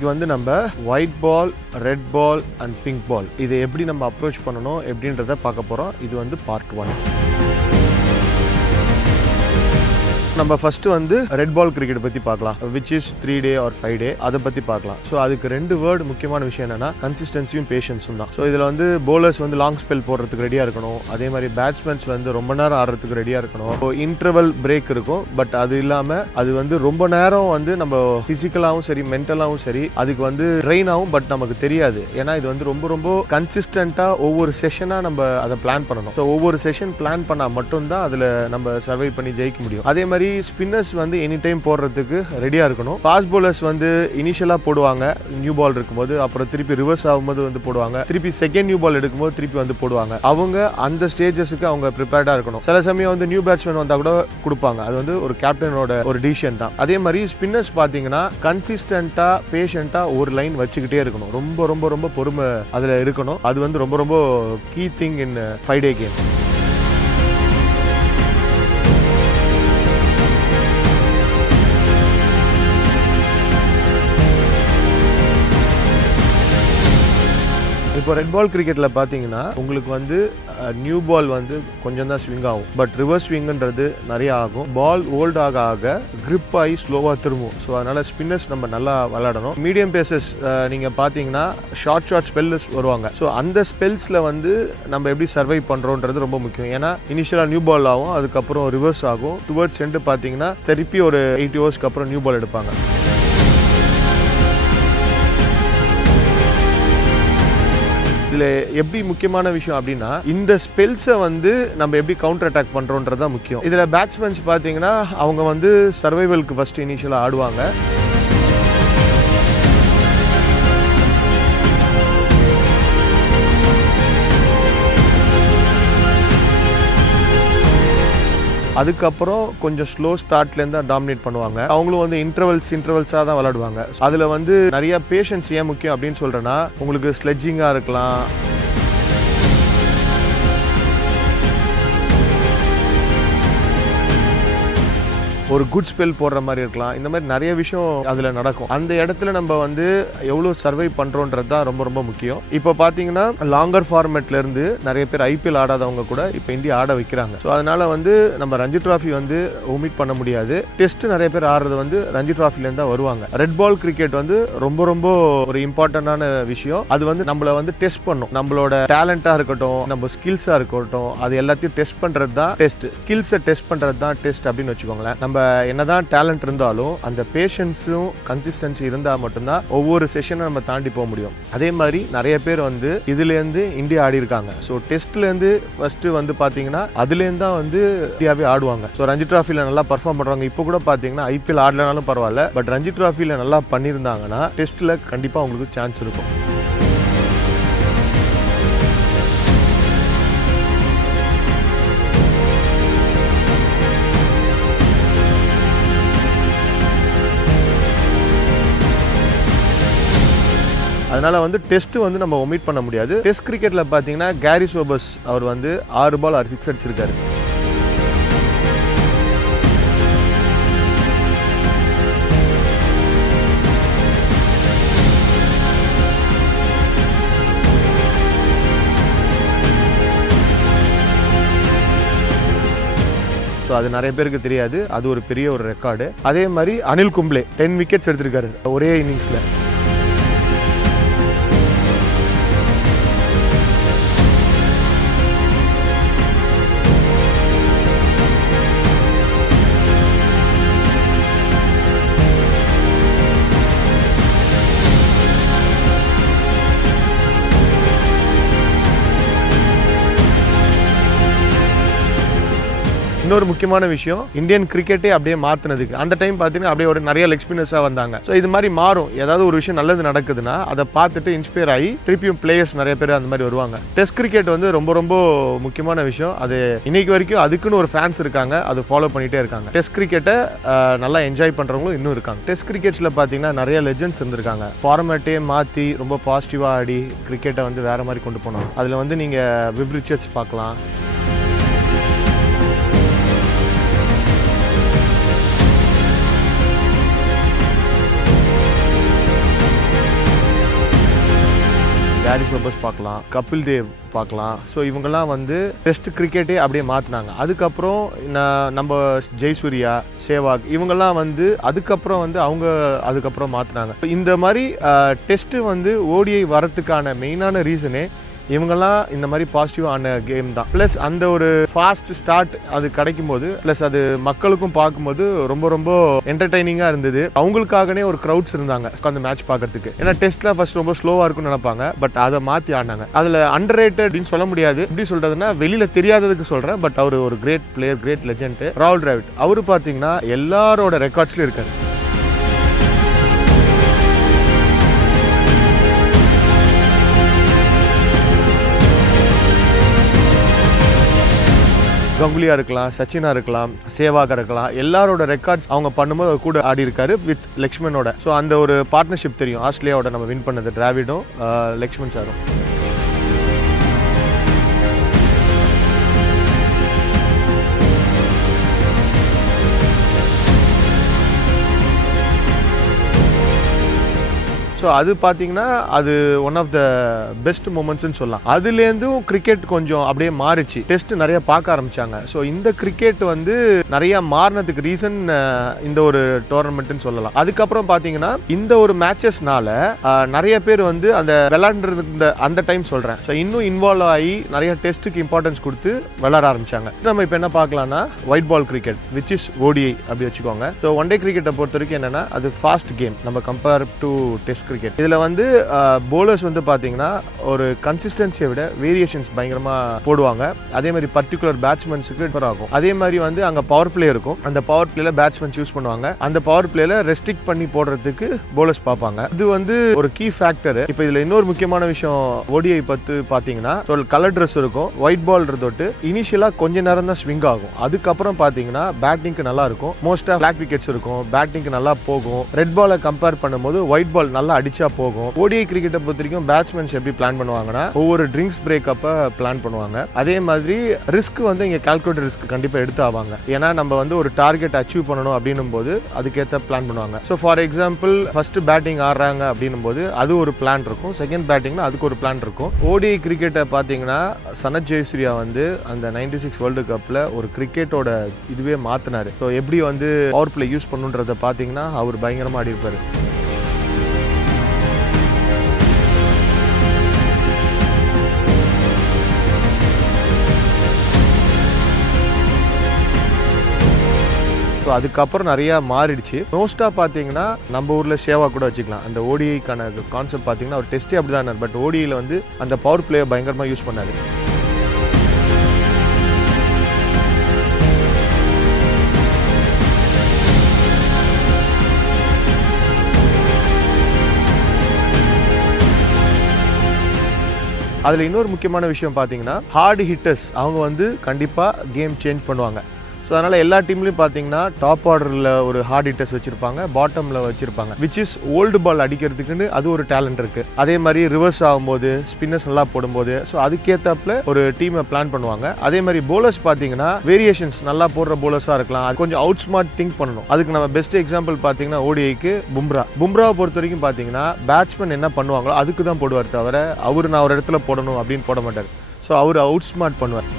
இன்னைக்கு வந்து நம்ம white ball, red ball and pink ball இதை எப்படி நம்ம அப்ரோச் பண்ணணும் எப்படின்றத பார்க்க போகிறோம். இது வந்து பார்ட் 1. நம்ம ஃபர்ஸ்ட் வந்து ரெட் பால் கிரிக்கெட் பற்றி பார்க்கலாம், which is 3 day or 5 day. அதை பற்றி பார்க்கலாம். ஸோ அதுக்கு 2 வேர்டு முக்கியமான விஷயம் என்னன்னா கன்சிஸ்டன்சியும் பேஷன்ஸும் தான். ஸோ இதில் வந்து போலர்ஸ் வந்து லாங் ஸ்பெல் போடுறதுக்கு ரெடியாக இருக்கணும். அதே மாதிரி பேட்ஸ்மேன்ஸ் வந்து ரொம்ப நேரம் ஆடுறதுக்கு ரெடியாக இருக்கணும். இப்போ இன்டர்வல் பிரேக் இருக்கும், பட் அது இல்லாமல் அது வந்து ரொம்ப நேரம் வந்து நம்ம ஃபிசிக்கலாகவும் சரி மென்டலாகவும் சரி அதுக்கு வந்து ட்ரெயின் ஆகும். பட் நமக்கு தெரியாது, ஏன்னா இது வந்து ரொம்ப ரொம்ப கன்சிஸ்டண்ட்டாக ஒவ்வொரு செஷனாக நம்ம அதை பிளான் பண்ணணும். ஸோ ஒவ்வொரு செஷன் பிளான் பண்ணால் மட்டும்தான் அதில் நம்ம சர்வை பண்ணி ஜெயிக்க முடியும். அதே மாதிரி ஸ்பின்னர்ஸ் வந்து எனி டைம் போடுறதுக்கு ரெடியாக இருக்கணும். ஃபாஸ்ட் பவுலர்ஸ் வந்து இனிஷியலாக போடுவாங்க நியூ பால் இருக்கும்போது, அப்புறம் திருப்பி ரிவர்ஸ் ஆகும்போது வந்து போடுவாங்க, திருப்பி செகண்ட் நியூ பால் எடுக்கும்போது திருப்பி வந்து போடுவாங்க. அவங்க அந்த ஸ்டேஜஸ்க்கு அவங்க ப்ரிப்பேர்டாக இருக்கணும். சில சமயம் வந்து நியூ பேட்ஸ்மேன் வந்தால் கூட கொடுப்பாங்க. அது வந்து ஒரு கேப்டனோட ஒரு டிசிஷன் தான். அதே மாதிரி ஸ்பின்னர்ஸ் பார்த்தீங்கன்னா கன்சிஸ்டண்ட்டாக பேஷண்ட்டாக ஒரு லைன் வச்சுக்கிட்டே இருக்கணும். ரொம்ப ரொம்ப ரொம்ப பொறுமை அதில் இருக்கணும். அது வந்து ரொம்ப ரொம்ப key thing in 5 day game. இப்போ ரெட் பால் கிரிக்கெட்டில் பார்த்தீங்கன்னா உங்களுக்கு வந்து நியூ பால் வந்து கொஞ்சம் தான் ஸ்விங் ஆகும், பட் ரிவர்ஸ் ஸ்விங்குன்றது நிறைய ஆகும். பால் ஓல்ட் ஆக ஆக கிரிப் ஆகி ஸ்லோவாக திரும்பும். ஸோ அதனால் ஸ்பின்னர்ஸ் நம்ம நல்லா விளையாடணும். மீடியம் பேசஸ் நீங்கள் பார்த்தீங்கன்னா ஷார்ட் ஸ்பெல்ஸ் வருவாங்க. ஸோ அந்த ஸ்பெல்ஸில் வந்து நம்ம எப்படி சர்வை பண்ணுறோன்றது ரொம்ப முக்கியம். ஏன்னா இனிஷியலாக நியூ பால் ஆகும், அதுக்கப்புறம் ரிவர்ஸ் ஆகும். டுவர்ட்ஸ் எண்டு பார்த்தீங்கன்னா திருப்பி ஒரு 8 hours அப்புறம் நியூ பால் எடுப்பாங்க. இதில் எப்படி முக்கியமான விஷயம் அப்படின்னா இந்த ஸ்பெல்ஸை வந்து நம்ம எப்படி கவுண்டர் அட்டாக் பண்ணுறோன்றது தான் முக்கியம். இதில் பேட்ஸ்மேன்ஸ் பார்த்தீங்கன்னா அவங்க வந்து சர்வைவலுக்கு ஃபர்ஸ்ட் இனிஷியலாக ஆடுவாங்க. அதுக்கப்புறம் கொஞ்சம் ஸ்லோ ஸ்டார்ட்லேருந்து தான் டாமினேட் பண்ணுவாங்க. அவங்களும் வந்து இன்டர்வல்ஸாக தான் விளையாடுவாங்க. அதில் வந்து நிறைய பேஷன்ஸ் ஏன் முக்கியம் அப்படின்னு சொல்கிறேன்னா, உங்களுக்கு ஸ்லெட்ஜிங்காக இருக்கலாம், ஒரு குட் ஸ்பெல் போடுற மாதிரி இருக்கலாம். இந்த மாதிரி நிறைய விஷயம் அதில் நடக்கும். அந்த இடத்துல நம்ம வந்து எவ்வளோ சர்வை பண்ணுறோன்றது தான் ரொம்ப ரொம்ப முக்கியம். இப்போ பார்த்தீங்கன்னா லாங்கர் ஃபார்மேட்லேருந்து நிறைய பேர் IPL ஆடாதவங்க கூட இப்போ இந்தியா ஆட வைக்கிறாங்க. ஸோ அதனால் வந்து நம்ம ரஞ்சி ட்ராஃபி வந்து ஒமிட் பண்ண முடியாது. டெஸ்ட் நிறைய பேர் ஆடுறது வந்து ரஞ்சி ட்ராஃபிலேருந்து தான் வருவாங்க. ரெட் பால் கிரிக்கெட் வந்து ரொம்ப ரொம்ப ஒரு இம்பார்ட்டண்டான விஷயம். அது வந்து நம்மளை வந்து டெஸ்ட் பண்ணும். நம்மளோட டேலண்ட்டாக இருக்கட்டும், நம்ம ஸ்கில்ஸாக இருக்கட்டும், அது எல்லாத்தையும் டெஸ்ட் பண்ணுறது தான் டெஸ்ட். ஸ்கில்ஸை டெஸ்ட் பண்ணுறது தான் டெஸ்ட் அப்படின்னு வச்சுக்கோங்களேன். நம்ம என்னதான் டேலண்ட் இருந்தாலும் அந்த பேஷன்ஸும் கன்சிஸ்டன்சி இருந்தால் மட்டும்தான் ஒவ்வொரு செஷனை நம்ம தாண்டி போக முடியும். அதே மாதிரி நிறைய பேர் வந்து இதுலேருந்து இந்தியா ஆடி இருக்காங்க. ஸோ டெஸ்ட்லேருந்து ஃபர்ஸ்ட் வந்து பார்த்தீங்கன்னா அதுலேருந்து தான் வந்து இந்தியாவே ஆடுவாங்க. ஸோ ரஞ்சி ட்ராஃபியில் நல்லா பர்ஃபார்ம் பண்ணுறாங்க. இப்போ கூட பார்த்தீங்கன்னா IPL ஆடலனாலும் பரவாயில்ல, பட் ரஞ்சி ட்ராஃபியில் நல்லா பண்ணியிருந்தாங்கன்னா டெஸ்ட்டில் கண்டிப்பாக அவங்களுக்கு சான்ஸ் இருக்கும். அதனால வந்து டெஸ்ட் வந்து நம்ம ஒமிட் பண்ண முடியாது. டெஸ்ட் கிரிக்கெட்ல பாத்தீங்கன்னா கேரி சோபர்ஸ் அவர் வந்து 6 பால் 6 அடிச்சிருக்காரு. ஸோ அது நிறைய பேருக்கு தெரியாது. அது ஒரு பெரிய ஒரு ரெக்கார்டு. அதே மாதிரி அனில் கும்ப்ளே 10 விக்கெட்ஸ் எடுத்திருக்காரு ஒரே இன்னிங்ஸ்ல. இன்னொரு முக்கியமான விஷயம், இந்தியன் கிரிக்கெட்டே அப்படியே மாற்றினதுக்கு அந்த டைம் பார்த்தீங்கன்னா அப்படியே ஒரு நிறைய லெக் ஸ்பின்னர்ஸாக வந்தாங்க. ஸோ இது மாதிரி மாறும். ஏதாவது ஒரு விஷயம் நல்லது நடக்குதுன்னா அதை பார்த்துட்டு இன்ஸ்பயர் ஆகி திருப்பியும் பிளேயர்ஸ் நிறைய பேர் அந்த மாதிரி வருவாங்க. டெஸ்ட் கிரிக்கெட் வந்து ரொம்ப ரொம்ப முக்கியமான விஷயம். அது இன்னைக்கு வரைக்கும் அதுக்குன்னு ஒரு ஃபேன்ஸ் இருக்காங்க, அது ஃபாலோ பண்ணிகிட்டே இருக்காங்க. டெஸ்ட் கிரிக்கெட்டை நல்லா என்ஜாய் பண்ணுறவங்களும் இன்னும் இருக்காங்க. டெஸ்ட் கிரிக்கெட்ஸில் பார்த்தீங்கன்னா நிறைய லெஜெண்ட்ஸ் இருந்திருக்காங்க. ஃபார்மேட்டே மாற்றி ரொம்ப பாசிட்டிவாக ஆடி கிரிக்கெட்டை வந்து வேறு மாதிரி கொண்டு போனாங்க. அதில் வந்து நீங்கள் விவ் ரிச்சர்ட்ஸ் பார்க்கலாம். லாரி சோபர்ஸ் பார்க்கலாம், கபில் தேவ் பார்க்கலாம். ஸோ இவங்கெல்லாம் வந்து டெஸ்ட் கிரிக்கெட்டே அப்படியே மாற்றினாங்க. அதுக்கப்புறம் நம்ம ஜெயசூர்யா, சேவாக் இவங்கெல்லாம் வந்து அதுக்கப்புறம் வந்து அதுக்கப்புறம் மாற்றினாங்க. இந்த மாதிரி டெஸ்ட்டு வந்து ஓடிஐ வரத்துக்கான மெயினான ரீசனே இவங்கெல்லாம் இந்த மாதிரி பாசிட்டிவான கேம் தான். ப்ளஸ் அந்த ஒரு ஃபாஸ்ட் ஸ்டார்ட் அது கிடைக்கும் போது, ப்ளஸ் அது மக்களுக்கும் பார்க்கும்போது ரொம்ப ரொம்ப என்டர்டைனிங்காக இருந்தது. அவங்களுக்காகனே ஒரு க்ரௌட்ஸ் இருந்தாங்க அந்த மேட்ச் பார்க்கறதுக்கு. ஏன்னா டெஸ்ட்லாம் ஃபர்ஸ்ட் ரொம்ப ஸ்லோவாக இருக்கும்னு நினைப்பாங்க, பட் அதை மாற்றி ஆடினாங்க. அதில் அண்டர் ரேட்டட் அப்படின்னு சொல்ல முடியாது. எப்படி சொல்றதுன்னா வெளியில் தெரியாததுக்கு சொல்கிறேன், பட் அவர் ஒரு கிரேட் பிளேயர், கிரேட் லெஜெண்ட் ராகுல் டிராவிட். அவர் பார்த்தீங்கன்னா எல்லாரோட ரெக்கார்ட்ஸ்லையும் இருக்காரு. கங்குலியா இருக்கலாம், சச்சினா இருக்கலாம், சேவாக இருக்கலாம், எல்லாரோட ரெக்கார்ட்ஸ் அவங்க பண்ணும்போது அவர் கூட ஆடி இருக்காரு வித் லக்ஷ்மணோட. ஸோ அந்த ஒரு பார்ட்னர்ஷிப் தெரியும். ஆஸ்திரேலியாவோட நம்ம வின் பண்ணது டிராவிடும் லக்ஷ்மண் சாரும். ஸோ அது பார்த்தீங்கன்னா அது ஒன் ஆஃப் த பெஸ்ட் மூமெண்ட்ஸ்னு சொல்லலாம். அதுலேருந்தும் கிரிக்கெட் கொஞ்சம் அப்படியே மாறிச்சு, டெஸ்ட் நிறைய பார்க்க ஆரம்பிச்சாங்க. ஸோ இந்த கிரிக்கெட் வந்து நிறைய மாறினதுக்கு ரீசன் இந்த ஒரு டோர்னமெண்ட்னு சொல்லலாம். அதுக்கப்புறம் பார்த்தீங்கன்னா இந்த ஒரு மேட்சஸ்னால நிறைய பேர் வந்து அந்த விளையாண்டுறது அந்த டைம் சொல்கிறேன். ஸோ இன்னும் இன்வால்வ் ஆகி நிறைய டெஸ்ட்டுக்கு இம்பார்ட்டன்ஸ் கொடுத்து விளையாட ஆரம்பிச்சாங்க. நம்ம இப்போ என்ன பார்க்கலாம்னா white ball cricket which is ODI அப்படி வச்சுக்கோங்க. ஸோ ஒன் டே கிரிக்கெட்டை பொறுத்த வரைக்கும் என்னன்னா அது ஃபாஸ்ட் கேம் நம்ம கம்பேர் டு டெஸ்ட் கிரிக்கெட். இதுல வந்து போலர்ஸ் வந்து பாத்தீங்கன்னா ஒரு கன்சிஸ்டன்சியை விட வேரியேஷன்ஸ் பயங்கரமா போடுவாங்க. அதே மாதிரி பர்டிகுலர் பேட்ஸ்மேன்ஸுக்கு டிஃபர் ஆகும். அதே மாதிரி வந்து அங்க பவர் பிளே இருக்கும். அந்த பவர் பிளேல பேட்ஸ்மேன் சூஸ் பண்ணுவாங்க. அந்த பவர் பிளேல ரெஸ்ட்ரிக்ட் பண்ணி போடுறதுக்கு போலர்ஸ் பார்ப்பாங்க. இது வந்து ஒரு கீ ஃபேக்டர். இப்போ இதுல இன்னொரு முக்கியமான விஷயம் ஓடிஐ பத்தி பாத்தீங்கன்னா கலர் ட்ரெஸ் இருக்கும். ஒயிட் பால் தொட்டு இனிஷியலா கொஞ்ச நேரம் தான் ஸ்விங் ஆகும். அதுக்கப்புறம் பாத்தீங்கன்னா பேட்டிங்க்கு நல்லா இருக்கும். மோஸ்டா ஃபிளாட் விக்கெட்ஸ் இருக்கும். பேட்டிங்க்கு நல்லா போகும். ரெட் பாலை கம்பேர் பண்ணும்போது ஒயிட் பால் நல்லா அடிச்சா போகும். ஓடிஐ கிரிக்கெட்டை பொறுத்த வரைக்கும் பேட்ஸ்மேன்ஸ் எப்படி பிளான் பண்ணுவாங்கன்னா ஒவ்வொரு ட்ரிங்க்ஸ் பிரேக் அப்ப பிளான் பண்ணுவாங்க. அதே மாதிரி ரிஸ்க் வந்து இங்க கால்குலேட்டட் ரிஸ்க் கண்டிப்பா எடுத்து ஆவாங்க. ஏன்னா நம்ம வந்து ஒரு டார்கெட் அச்சீவ் பண்ணணும் அப்படின்னும் போது அதுக்கேற்ற பிளான் பண்ணுவாங்க. So for example first batting ஆடுறாங்க அப்படின்னும் போது அது ஒரு பிளான் இருக்கும். செகண்ட் பேட்டிங்னா அதுக்கு ஒரு பிளான் இருக்கும். ஓடிஐ கிரிக்கெட்டை பார்த்தீங்கன்னா சனத் ஜெயசூர்யா வந்து அந்த 96 வேர்ல்டு கப்ல ஒரு கிரிக்கெட்டோட இதுவே மாத்தினாரு. ஸோ எப்படி வந்து பவர் பிளே யூஸ் பண்ணுன்றதை பார்த்தீங்கன்னா அவர் பயங்கரமா ஆடி இருப்பாரு. ஸோ அதுக்கப்புறம் நிறையா மாறிடுச்சு. மோஸ்ட்டாக பார்த்தீங்கன்னா நம்ம ஊரில் சேவா கூட வச்சுக்கலாம். அந்த ஓடிஐக்கான கான்செப்ட் பார்த்தீங்கன்னா ஒரு டெஸ்ட்டே அப்படி தான். பட் ஓடிஐயில் வந்து அந்த பவர் பிளேயை பயங்கரமாக யூஸ் பண்ணாரு. அதில் இன்னொரு முக்கியமான விஷயம் பார்த்தீங்கன்னா ஹார்டு ஹிட்டர்ஸ் அவங்க வந்து கண்டிப்பாக கேம் சேஞ்ச் பண்ணுவாங்க. ஸோ அதனால் எல்லா டீம்லையும் பார்த்தீங்கன்னா டாப் ஆர்டரில் ஒரு ஹார்ட் ஹிட்டர்ஸ் வச்சுருப்பாங்க, பாட்டமில் வச்சுருப்பாங்க. விச் இஸ் ஓல்டு பால் அடிக்கிறதுக்குன்னு அது ஒரு டேலண்ட் இருக்குது. அதே மாதிரி ரிவர்ஸ் ஆகும்போது ஸ்பின்னர்ஸ் நல்லா போடும்போது ஸோ அதுக்கேற்றாப்புல ஒரு டீமை பிளான் பண்ணுவாங்க. அதே மாதிரி போலர்ஸ் பார்த்தீங்கன்னா வேரியேஷன்ஸ் நல்லா போடுற போலர்ஸாக இருக்கலாம். அது கொஞ்சம் அவுட் ஸ்மார்ட் திங்க் பண்ணணும். அதுக்கு நம்ம பெஸ்ட் எக்ஸாம்பிள் பார்த்தீங்கன்னா ஓடிஐக்கு பும்ராவை பொறுத்த வரைக்கும் பார்த்தீங்கன்னா பேட்ஸ்மேன் என்ன பண்ணுவாங்களோ அதுக்கு தான் போடுவார் தவிர அவர் நான் ஒரு இடத்துல போடணும் அப்படின்னு போட மாட்டார். ஸோ அவர் அவுட் ஸ்மார்ட் பண்ணுவார்.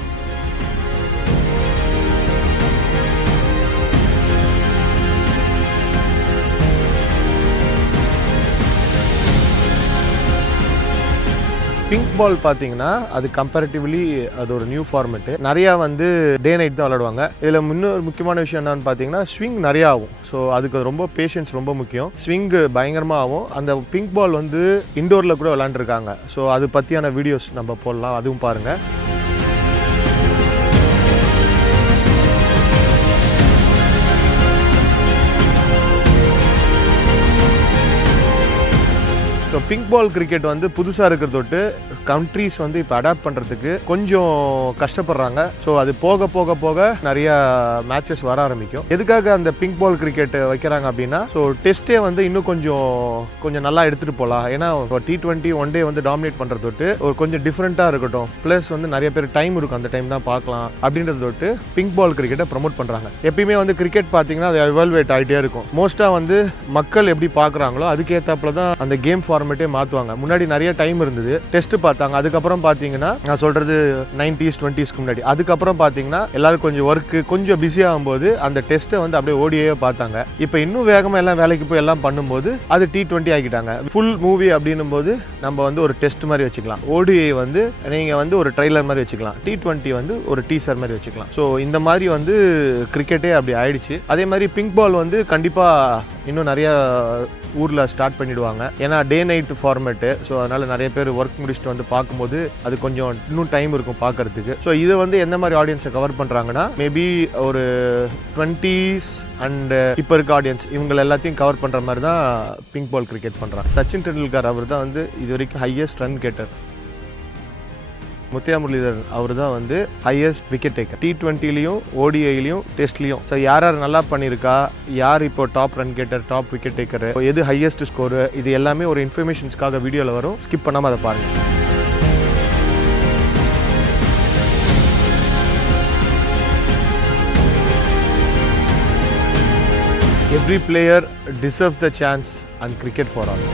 பிங்க் பால் பார்த்தீங்கன்னா அது கம்பேரிட்டிவ்லி அது ஒரு நியூ ஃபார்மேட்டு. நிறையா வந்து டே நைட் தான் விளையாடுவாங்க. இதில் இன்னொரு முக்கியமான விஷயம் என்னன்னு பார்த்தீங்கன்னா ஸ்விங் நிறையா ஆகும். ஸோ அதுக்கு ரொம்ப பேஷன்ஸ் ரொம்ப முக்கியம். ஸ்விங் பயங்கரமாக ஆகும். அந்த பிங்க் பால் வந்து இண்டோரில் கூட விளையாண்டுருக்காங்க. ஸோ அது பற்றியான வீடியோஸ் நம்ம போடலாம், அதுவும் பாருங்கள். ஸோ பிங்க் பால் கிரிக்கெட் வந்து புதுசாக இருக்கிறதொட்டு கண்ட்ரீஸ் வந்து இப்போ அடாப்ட் பண்ணுறதுக்கு கொஞ்சம் கஷ்டப்படுறாங்க. ஸோ அது போக போக போக நிறையா மேட்சஸ் வர ஆரம்பிக்கும். எதுக்காக அந்த பிங்க் பால் கிரிக்கெட் வைக்கிறாங்க அப்படின்னா ஸோ டெஸ்ட்டே வந்து இன்னும் கொஞ்சம் நல்லா எடுத்துகிட்டு போகலாம். ஏன்னா T20 ஒன் டே வந்து டாமினேட் பண்ணுறதொட்டு ஒரு கொஞ்சம் டிஃப்ரெண்ட்டாக இருக்கட்டும். ப்ளஸ் வந்து நிறைய பேர் டைம் இருக்கும், அந்த டைம் தான் பார்க்கலாம் அப்படின்றது தொட்டு பிங்க் பால் கிரிக்கெட்டை ப்ரமோட் பண்ணுறாங்க. எப்பயுமே வந்து கிரிக்கெட் பார்த்தீங்கன்னா அது எவால்வேட் ஆகிட்டே இருக்கும். மோஸ்ட்டாக வந்து மக்கள் எப்படி பார்க்குறாங்களோ அதுக்கேற்றாப்புல தான் அந்த கேம் ஃபார்மேட் ஃபார்மேட்டே மாற்றுவாங்க. முன்னாடி நிறைய டைம் இருந்தது, டெஸ்ட் பார்த்தாங்க. அதுக்கப்புறம் பார்த்தீங்கன்னா நான் சொல்கிறது 90s 20s முன்னாடி, அதுக்கப்புறம் பார்த்தீங்கன்னா எல்லாரும் கொஞ்சம் ஒர்க்கு கொஞ்சம் பிஸி ஆகும்போது அந்த டெஸ்ட்டை வந்து அப்படியே ஓடியே பார்த்தாங்க. இப்போ இன்னும் வேகமாக எல்லாம் வேலைக்கு போய் எல்லாம் பண்ணும்போது அது T20 ஆகிட்டாங்க. ஃபுல் மூவி அப்படின்னும் போது நம்ம வந்து ஒரு டெஸ்ட் மாதிரி வச்சுக்கலாம், ODI வந்து நீங்கள் வந்து ஒரு ட்ரைலர் மாதிரி வச்சுக்கலாம், T20 வந்து ஒரு டீசர் மாதிரி வச்சுக்கலாம். ஸோ இந்த மாதிரி வந்து கிரிக்கெட்டே அப்படி ஆயிடுச்சு. அதே மாதிரி பிங்க் பால் வந்து கண்டிப்பாக இன்னும் நிறைய ஊரில் ஸ்டார்ட் பண்ணிவிடுவாங்க. ஏன்னா டே நைட் ஃபார்மேட்டு, ஸோ அதனால் நிறைய பேர் ஒர்க் முடிச்சுட்டு வந்து பார்க்கும்போது அது கொஞ்சம் இன்னும் டைம் இருக்கும் பார்க்குறதுக்கு. ஸோ இது வந்து எந்த மாதிரி ஆடியன்ஸை கவர் பண்ணுறாங்கன்னா, மேபி ஒரு 20s அண்ட் இப்போ இருக்க ஆடியன்ஸ் இவங்க எல்லாத்தையும் கவர் பண்ணுற மாதிரி தான் பிங்க் பால் கிரிக்கெட் பண்ணுறாங்க. சச்சின் டெண்டுல்கர் அவர் தான் வந்து இது வரைக்கும் highest run getter. Muttiah Muralitharan அவர் தான் வந்து ஹையஸ்ட் விக்கெட் டேக்கர் T20லையும் ODIலையும் டெஸ்ட்லையும். ஸோ யார் யார் நல்லா பண்ணியிருக்கா, யார் இப்போ top run getter, top wicket taker, எது ஹையஸ்ட் ஸ்கோரு, இது எல்லாமே ஒரு இன்ஃபர்மேஷன்ஸ்க்காக வீடியோவில் வரும். ஸ்கிப் பண்ணாமல் அதை பாருங்கள். Every player deserves the chance and cricket for all.